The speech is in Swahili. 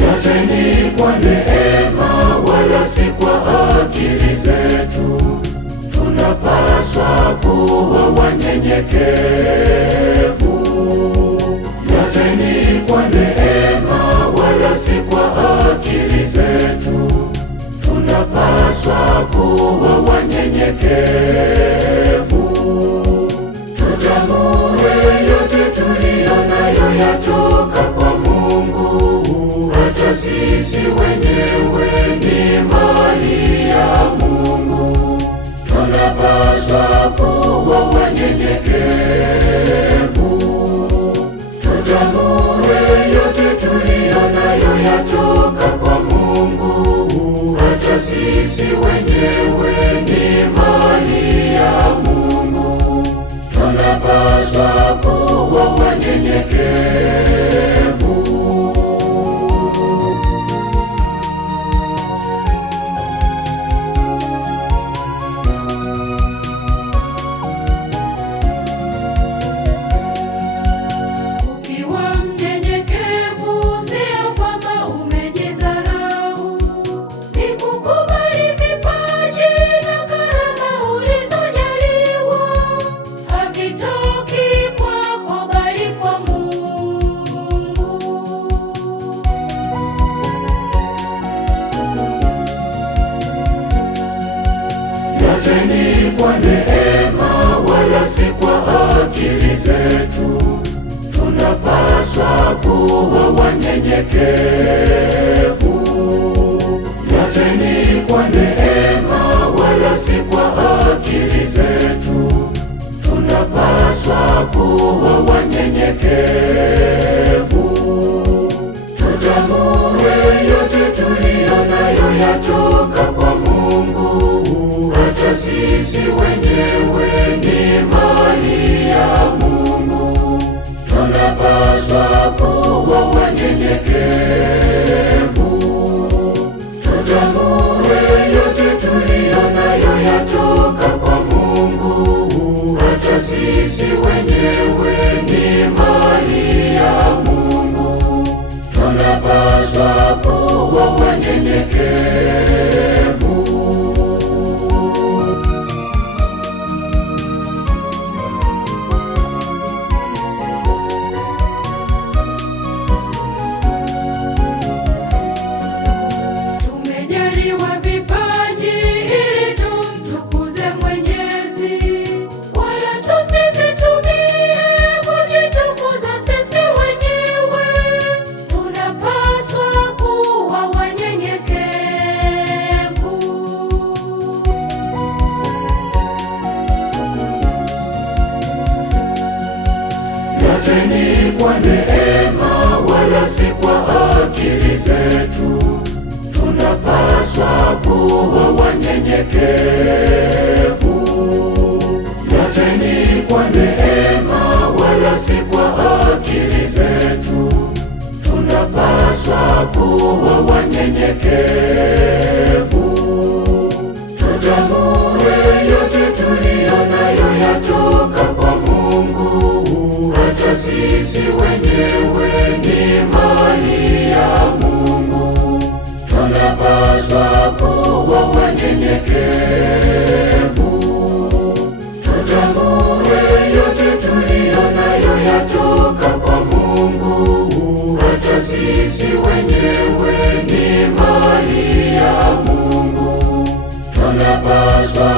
Yote ni kwa neema, wala si kwa akili zetu. Tunapaswa kuwa wanyenyekevu. Yote ni kwa neema, wala si kwa akili zetu. Tunapaswa kuwa wanyenyekevu. Tutambue yote tuliyo nayo yatoka kwa Mungu. Hata sisi wenyewe ni mali ya Mungu. Tunapaswa kuwa wanyenyekevu. Tutambue yote tuliyo nayo yatoka kwa Mungu. Hata sisi wenyewe ni mali ya Mungu. Tunapaswa kuwa wanyenyekevu. Yote ni kwa neema, wala si kwa akili zetu. Tunapaswa kuwa wanyenyekevu. Yote ni kwa neema, wala si kwa akili zetu. Tunapaswa kuwa wanyenyekevu. Tutambue yote tuliyo nayo yatoka kwa Mungu. Hata sisi wenyewe ni mali ya Mungu. Tunapaswa kuwa wanyenyekevu. Tutambue yote tuliyo nayo yatoka kwa Mungu. Hata sisi wenyewe ni mali ya Mungu. Tunapaswa kuwa wanyenyekevu. Yote ni kwa neema, wala si kwa akili zetu. Tunapaswa kuwa wanyenyekevu. Yote ni kwa neema, wala si kwa akili zetu. Tunapaswa kuwa wanyenyekevu. Tutambue yote tuliyo nayo yatoka kwa Mungu. Hata sisi wenyewe ni mali ya Mungu. Tunapaswa kuwa wanyenyekevu. Tutambue yote tuliyo nayo yatoka kwa Mungu. Hata sisi wenyewe ni mali ya Mungu. Tunapaswa